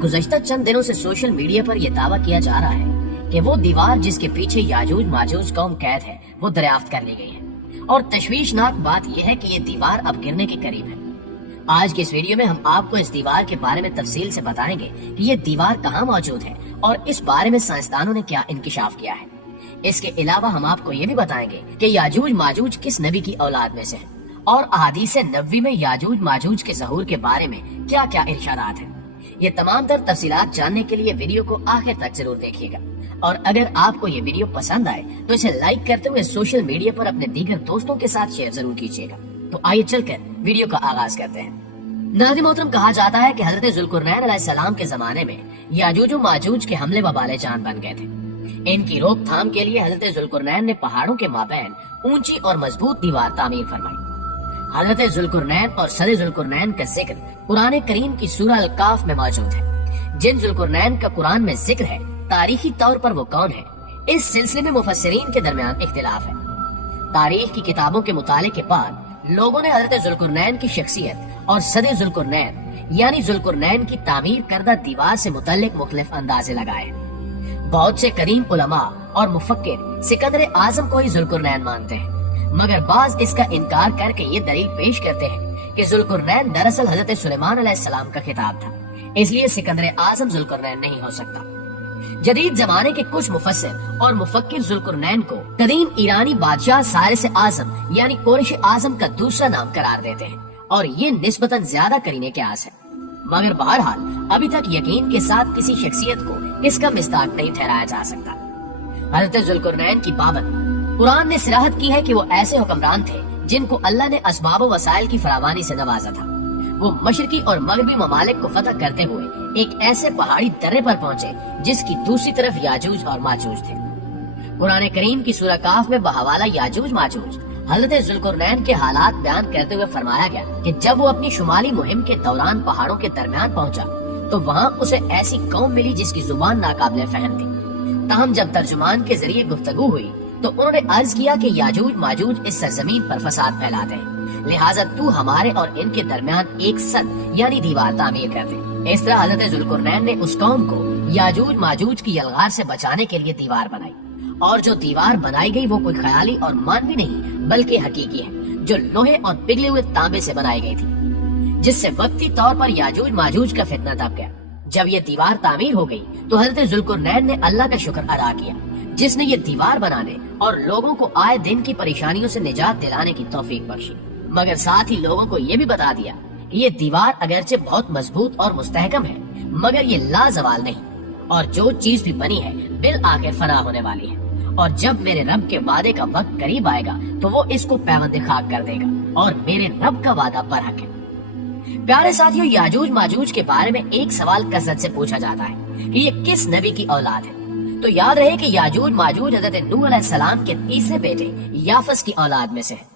गुज़श्ता चंद दिनों से social media पर यह दावा किया जा रहा है कि वो दीवार जिसके पीछे याजूज माजूज कौम कैद है वो दरियाफ्त कर ली गई है और तशवीशनाक बात यह है कि ये दीवार अब गिरने के करीब है। आज के इस वीडियो में हम आपको इस दीवार के बारे में तफसील से बताएंगे कि ये दीवार कहाँ मौजूद है और इस बारे में साइंसदानों ने क्या इंकिशाफ किया है। इसके अलावा हम आपको ये भी बताएंगे कि याजूज माजूज किस नबी की औलाद में से है और अहादीस नबवी में याजूज माजूज के ज़हूर के बारे में क्या क्या इरशादात है। ये तमाम तर तफसीलात जानने के लिए वीडियो को आखिर तक जरूर देखिएगा और अगर आपको ये वीडियो पसंद आए तो इसे लाइक करते हुए सोशल मीडिया पर अपने दीगर दोस्तों के साथ शेयर जरूर कीजिएगा। तो आइए चलकर वीडियो का आगाज करते हैं। नाज़रीन मोहतरम, कहा जाता है कि हजरत ज़ुल्कुरनैन अलैहिस्सलाम के जमाने में याजूज और माजूज के हमले वबाले जान बन गए थे। इनकी रोकथाम के लिए हजरत ज़ुल्कुरनैन ने पहाड़ों के माबैन ऊंची और मजबूत दीवार तामीर फरमाई। हजरत ज़ुल्कुरनैन और सर ज़ुल्कुरनैन का जिक्र कुरान करीम की सूरह अल-काफ में मौजूद है। जिन ज़ुल्कुरनैन का कुरान में जिक्र है, तारीखी तौर पर वो कौन है, इस सिलसिले में मुफस्सिरीन के दरमियान इख्तिलाफ है। तारीख की किताबों के मुताले के बाद लोगों ने हजरत ज़ुल्कुरनैन की शख्सियत और सर ज़ुल्कुरनैन यानी ज़ुल्कुरनैन की तामीर करदा दीवार से मुतल्लिक मुख्तलिफ अंदाजे लगाए। बहुत से करीम उलमा और मुफक्किर सिकंदर आजम को ही ज़ुल्कुरनैन मानते हैं, मगर बाज इसका इनकार करके ये दलील पेश करते हैं कि ज़ुल्कुरनैन दरअसल हजरत सुलेमान अलैहिस्सलाम का खिताब था, इसलिए सिकंदर आजम ज़ुल्कुरनैन नहीं हो सकता। जदीद जमाने के कुछ मुफस्सिर और मुफक्किर ज़ुल्कुरनैन को कदीम ईरानी बादशाह सारिस आजम यानी कोरिश आजम का दूसरा नाम करार देते हैं और ये निस्बतन ज्यादा करीने के आस है। मगर बहरहाल अभी तक यकीन के साथ किसी शख्सियत को इसका मिस्ताक नहीं ठहराया जा सकता। हजरत ज़ुल्कुरनैन की बाबत कुरान ने सिराहत की है कि वो ऐसे हुक्मरान थे जिनको अल्लाह ने असबाब वसाइल की फरावानी से नवाजा था। वो मशरकी और मगरबी ममालिक को फतह करते हुए एक ऐसे पहाड़ी दर्रे पर पहुंचे जिसकी दूसरी तरफ याजूज और माजूज थे। कुरान करीम की सूरह काफ में बहवाला याजूज माजूज हजरत ज़ुल्कुरनैन के हालात बयान करते हुए फरमाया गया कि जब वो अपनी शुमाली मुहिम के दौरान पहाड़ों के दरमियान पहुंचा तो वहाँ उसे ऐसी कौम मिली जिसकी जुबान नाकाबिले फहम थी। ताहम जब तर्जुमान के जरिए गुफ्तगू हुई तो उन्होंने अर्ज किया कि याजूज माजूज इस सरजमीन पर फसाद फैलाते हैं, लिहाजा तू हमारे और इनके दरमियान एक सद यानी दीवार तामीर कर दे। इस तरह हजरत ज़ुल्कुरनैन ने उस कौम को याजूज माजूज की यलगार से बचाने के लिए दीवार बनाई और जो दीवार बनाई गई वो कोई ख्याली और मानवी नहीं बल्कि हकीकी है, जो लोहे और पिघले हुए तांबे से बनाई गई थी, जिससे वक्ती तौर पर याजूज माजूज का फितना दब गया। जब ये दीवार तामीर हो गई तो हजरत ज़ुल्कुरनैन ने अल्लाह का शुक्र अदा किया जिसने ये दीवार बनाने और लोगों को आए दिन की परेशानियों से निजात दिलाने की तौफीक बख्शी, मगर साथ ही लोगों को ये भी बता दिया कि ये दीवार अगरचे बहुत मजबूत और मुस्तहकम है मगर ये लाजवाल नहीं और जो चीज भी बनी है बिल आखिर फना होने वाली है और जब मेरे रब के वादे का वक्त करीब आएगा तो वो इसको पैबंद खाक कर देगा और मेरे रब का वादा बरहक है। प्यारे साथियों, याजूज माजूज के बारे में एक सवाल कसरत से पूछा जाता है कि ये किस नबी की औलाद है। तो याद रहे कि याजूज माजूज हजरत नूह अलैहिस्सलाम के तीसरे बेटे याफस की औलाद में से है।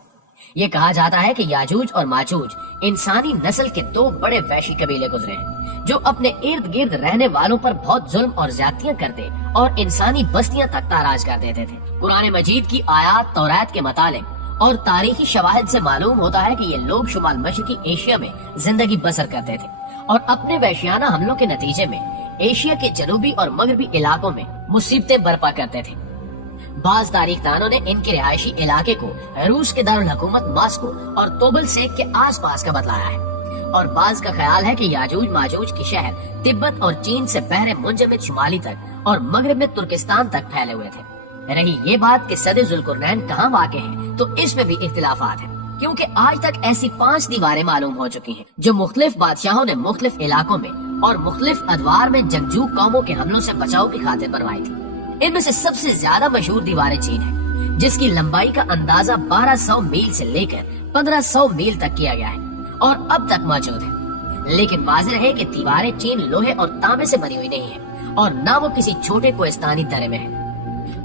ये कहा जाता है कि याजूज और माजूज इंसानी नस्ल के दो बड़े वैशी कबीले गुजरे हैं जो अपने इर्द गिर्द रहने वालों पर बहुत जुल्म और ज्यादतियां करते और इंसानी बस्तियां तक ताराज कर देते थे। कुरान मजीद की आयात तौरात के मुतालिक और तारीखी शवाहिद से मालूम होता है कि ये लोग शुमाल मशरकी एशिया में जिंदगी बसर करते थे और अपने वैशियाना हमलों के नतीजे में एशिया के जनूबी और मगरबी इलाकों में मुसीबतें बर्पा करते थे। बाज तारीखदानों ने इनके रिहायशी इलाके को रूस के दारुल हुकूमत मास्को और तोबल सेक के आसपास का बतलाया है और बाज का ख्याल है कि याजूज माजूज के शहर तिब्बत और चीन से बहरे मुंजमिद शुमाली तक और मगरब में तुर्किस्तान तक फैले हुए थे। रही ये बात कि सदे ज़ुल्कुरनैन कहाँ वाक़े है तो इसमें भी इख्तिलाफात है, क्योंकि आज तक ऐसी 5 दीवारें मालूम हो चुकी हैं जो मुख्तलिफ बादशाहों ने मुख्तलिफ इलाकों में और मुख्तलिफ अदवार में जंगजू कौमों के हमलों से बचाव की खातिर बनवाई थी। इनमें से सबसे ज्यादा मशहूर दीवारें चीन है जिसकी लंबाई का अंदाजा 1200 मील से लेकर 1500 मील तक किया गया है और अब तक मौजूद है। लेकिन वाज़ेह है कि दीवारें चीन लोहे और तांबे से बनी हुई नहीं है और न वो किसी छोटे कोहिस्तानी दर्रे में है।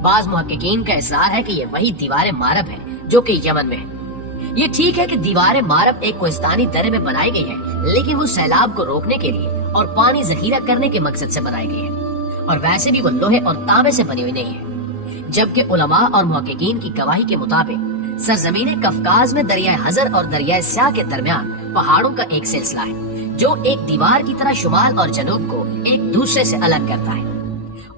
बाज मुहक्किकीन का इसरार है कि ये वही दीवारें मारब है जो कि यमन में है। ये ठीक है कि दीवारें मारब एक कोहिस्तानी दर्रे में बनाई गई है, लेकिन वो सैलाब को रोकने के लिए और पानी जखीरा करने के मकसद से बनाई गई है और वैसे भी वो लोहे और तांबे से बनी हुई नहीं है। जबकि उलमा और मुहक्किकीन की गवाही के मुताबिक सरजमीन कफकाज में दरिया हजर और दरिया स्याह के दरमियान पहाड़ों का एक सिलसिला है जो एक दीवार की तरह शुमाल और जनूब को एक दूसरे से अलग करता है।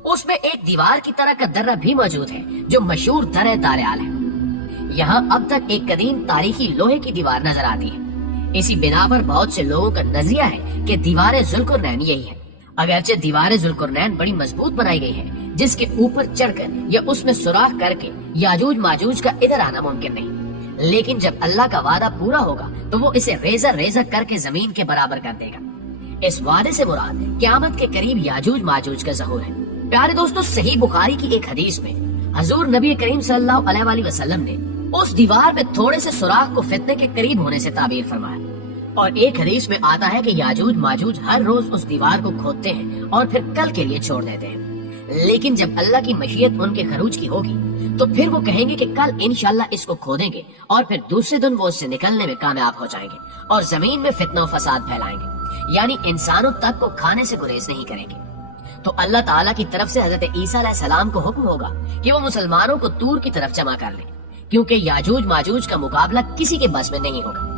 उसमें एक दीवार की तरह का दर्रा भी मौजूद है जो मशहूर दर्रे दारियाल है। यहाँ अब तक एक कदीम तारीखी लोहे की दीवार नजर आती है। इसी बिना पर बहुत से लोगों का नजरिया है कि दीवार जुल्करनैन यही है। अगरचे दीवार जुल्करनैन बड़ी मजबूत बनाई गई है, जिसके ऊपर चढ़कर या उसमें सुराख करके याजूज माजूज का इधर आना मुमकिन नहीं। लेकिन जब अल्लाह का वादा पूरा होगा तो वो इसे रेजा रेजा करके जमीन के बराबर कर देगा। इस वादे से मुराद क़यामत के करीब याजूज माजूज का ज़हूर है। प्यारे दोस्तों, सही बुखारी की एक हदीस में हजूर नबी करीम सल्लल्लाहु अलैहि वसल्लम ने उस दीवार में थोड़े से सुराख को फितने के करीब होने से ताबीर फरमाया। और एक हदीस में आता है कि याजूज माजूज हर रोज उस दीवार को खोदते हैं और फिर कल के लिए छोड़ देते हैं। लेकिन जब अल्लाह की मशीयत उनके खरूज की होगी तो फिर वो कहेंगे कि कल इंशाल्लाह इसको खोदेंगे और फिर दूसरे दिन वो उससे निकलने में कामयाब हो जाएंगे और जमीन में फितना फसाद फैलाएंगे, यानी इंसानों तक को खाने से गुरेज नहीं करेंगे। तो अल्लाह ताला की तरफ से हजरत ईसा अलैहिस्सलाम को हुक्म होगा कि वो मुसलमानों को तूर की तरफ जमा कर ले, क्योंकि याजूज माजूज का मुकाबला किसी के बस में नहीं होगा।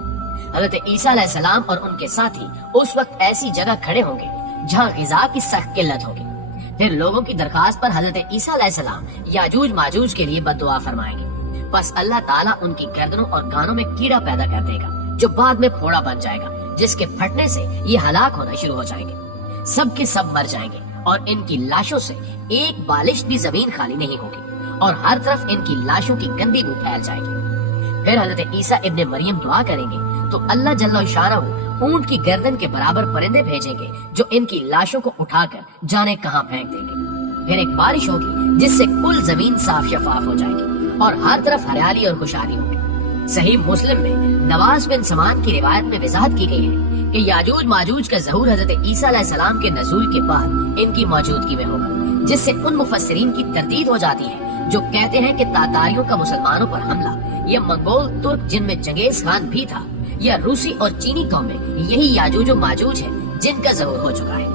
हजरत ईसा अलैहिस्सलाम और उनके साथी उस वक्त ऐसी जगह खड़े होंगे जहाँ ग़िज़ा की सख्त किल्लत होगी। फिर लोगों की दरखास्त पर हजरत ईसा अलैहिस्सलाम याजूज माजूज के लिए बद्दुआ फरमाएंगे। बस अल्लाह ताला उनकी गर्दनों और कानों में कीड़ा पैदा कर देगा जो बाद में फोड़ा बन जाएगा, जिसके फटने से ये हलाक होना शुरू हो जाएंगे। सब के सब मर जाएंगे और इनकी लाशों से एक बालिश भी जमीन खाली नहीं होगी और हर तरफ इनकी लाशों की गंदी बू फैल जाएगी। फिर हजरत ईसा इब्ने मरियम दुआ करेंगे तो अल्लाह जल्ल शानहू ऊंट की गर्दन के बराबर परिंदे भेजेंगे जो इनकी लाशों को उठाकर जाने कहां फेंक देंगे। फिर एक बारिश होगी जिससे कुल जमीन साफ शफाफ हो जाएगी और हर तरफ हरियाली और खुशहाली होगी। सही मुस्लिम में नवाज बिन समान की रिवायत में वजाहत की गई है कि याजूज माजूज का ज़हूर हजरत ईसा अलैहिस्सलाम के नज़ूल के बाद इनकी मौजूदगी में होगा, जिससे उन मुफस्सिरीन की तरदीद हो जाती है जो कहते हैं कि तातारियों का मुसलमानों पर हमला या मंगोल तुर्क जिनमें चंगेज खान भी था या रूसी और चीनी कौमें यही याजूज और माजूज है जिनका ज़हूर हो चुका है।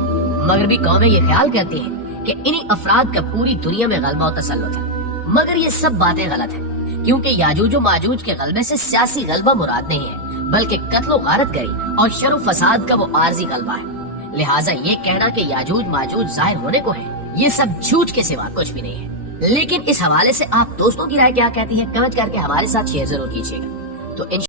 मगरबी कौमें ये ख्याल करती हैं कि इन्हीं अफराद का पूरी दुनिया में गलबा और तसल्लुत है, मगर ये सब बातें गलत हैं, क्योंकि याजूज और माजूज के गलबे से सियासी गलबा मुराद नहीं है बल्कि कत्लो गारत गरी और शर फसाद का वो आर्जी गलबा है। लिहाजा ये कहना कि याजूज माजूज जाहिर होने को है, ये सब झूठ के सिवा कुछ भी नहीं है। लेकिन इस हवाले से आप दोस्तों की राय क्या कहती है, कमेंट करके हमारे साथ शेयर जरूर कीजिएगा। तो